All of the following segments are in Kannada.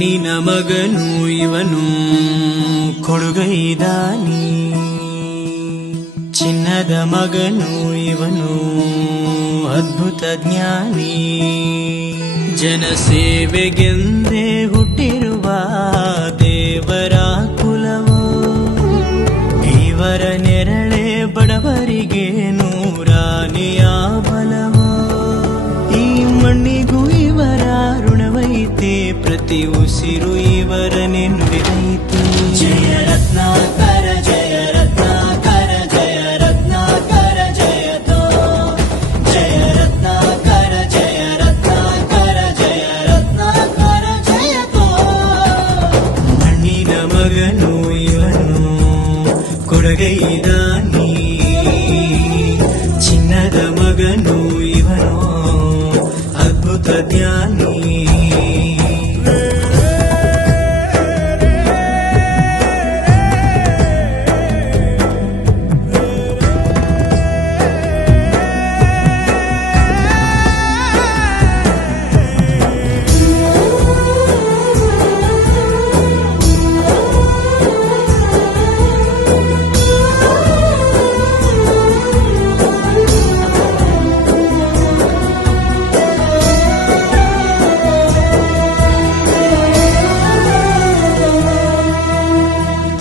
ಮಣ್ಣಿನ ಮಗನು ಇವನು ಕೊಡುಗೈದಾನಿ, ಚಿನ್ನದ ಮಗನು ಇವನು ಅದ್ಭುತ ಜ್ಞಾನಿ. ಜನಸೇವೆಗೆಂದೇ ಹುಟ್ಟಿರುವ ದೇವರ ಕುಲವೋ, ಇವರ ನೆರಳೆ ಬಡವರಿಗೆ ನೂರಾನೆಯ ಬಲವೋ. ಈ ಮಣ್ಣಿಗೂ ಇವರ ಋಣವೈತೆ, ಪ್ರತಿ ಉಸಿರು ಇವರನೆ ನುಡಿದೈತೆ. ಜಯ ರತ್ನಾಕರ ಜಯ ರತ್ನಾಕರ ಜಯ ರತ್ನಾಕರ ಜಯತೋ, ಜಯ ರತ್ನಾಕರ ಜಯ ರತ್ನಾಕರ ಜಯ ರತ್ನಾಕರ ಜಯತೋ. ಮಣ್ಣಿನ ಮಗನು ಇವನು ಕೊಡುಗೈದಾನಿ, ಚಿನ್ನದ ಮಗನು ಇವನು ಅದ್ಭುತ ಜ್ಞಾನಿ.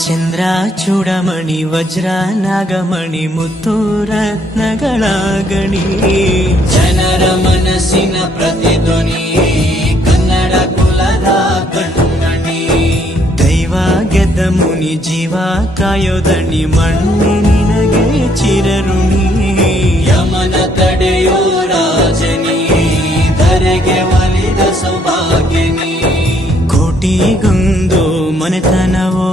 ಚಂದ್ರ ಚೂಡಮಣಿ ವಜ್ರ ನಾಗಮಣಿ ಮುತ್ತು ರತ್ನಗಳ ಗಣಿ, ಜನರ ಮನಸ್ಸಿನ ಪ್ರತಿಧ್ವನಿ ಕನ್ನಡ ಕುಲದ ಕಣ್ಮಣಿ. ದೈವ ಗೆದ್ದ ಮುನಿ ಜೀವ ಕಾಯೋದಣಿ, ಮಣ್ಣಿ ನಿನಗೆ ಚಿರಋಣಿ. ಯಮನ ತಡೆಯೋ ರಾಜನಿ, ಧರೆಗೆ ಒಲಿದ ಸೌಭಾಗ್ಯನಿ. ಕೋಟಿಗೊಂದು ಮನೆತನವೋ,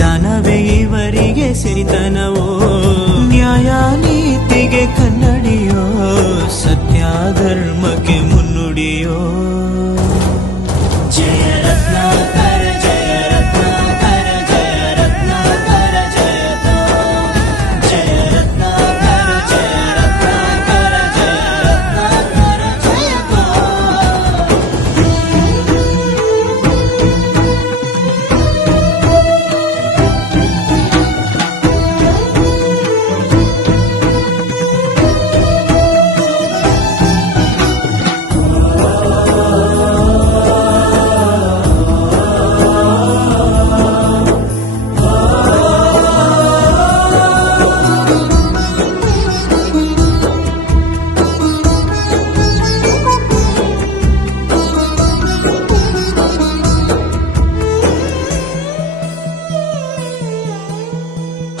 ದಾನವೇ ಇವರಿಗೆ ಸಿರಿತನವೋ. ನ್ಯಾಯ ನೀತಿಗೆ ಕನ್ನಡಿಯೋ, ಸತ್ಯ ಧರ್ಮಕ್ಕೆ ಮುನ್ನುಡಿಯೋ. ಜಯ ರತ್ನಾಕರ ಜಯ ರತ್ನಾಕರ ಜಯ ರತ್ನಾಕರ ಜಯತೋ, ಜಯ ರತ್ನಾಕರ ಜಯ ರತ್ನಾಕರ ಜಯ ರತ್ನಾಕರ ಜಯತೋ.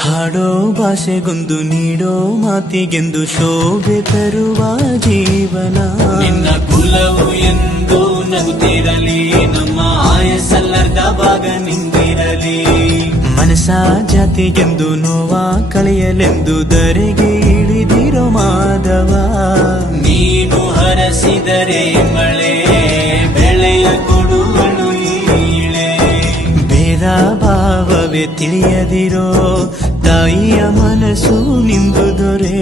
ಹಾಡೋ ಭಾಷೆಗೊಂದು ನೀಡೋ ಮಾತಿಗೆಂದು ಶೋಭೆ ತರುವ ಜೀವನ. ನಿನ್ನ ಕುಲವು ಎಂದು ನಗುತ್ತಿರಲಿ, ನಮ್ಮ ಆಯಸ್ಸಲ್ಲದ ಭಾಗ ನಿಂದಿರಲಿ. ಮನಸ ಜಾತಿಗೆಂದು ನೋವ ಕಳೆಯಲೆಂದು ಧರೆಗೆ ಇಳಿದಿರೋ ಮಾಧವ. ನೀನು ಹರಸಿದರೆ ಮಳೆ ಬೆಳೆಯ ಕೊಡುವಳು ಈಳೆ. ಭೇದ ಭಾವವೇ ತಿಳಿಯದಿರೋ ತಾಯಿಯ ಮನಸ್ಸು ನಿಂದು ದೊರೆ.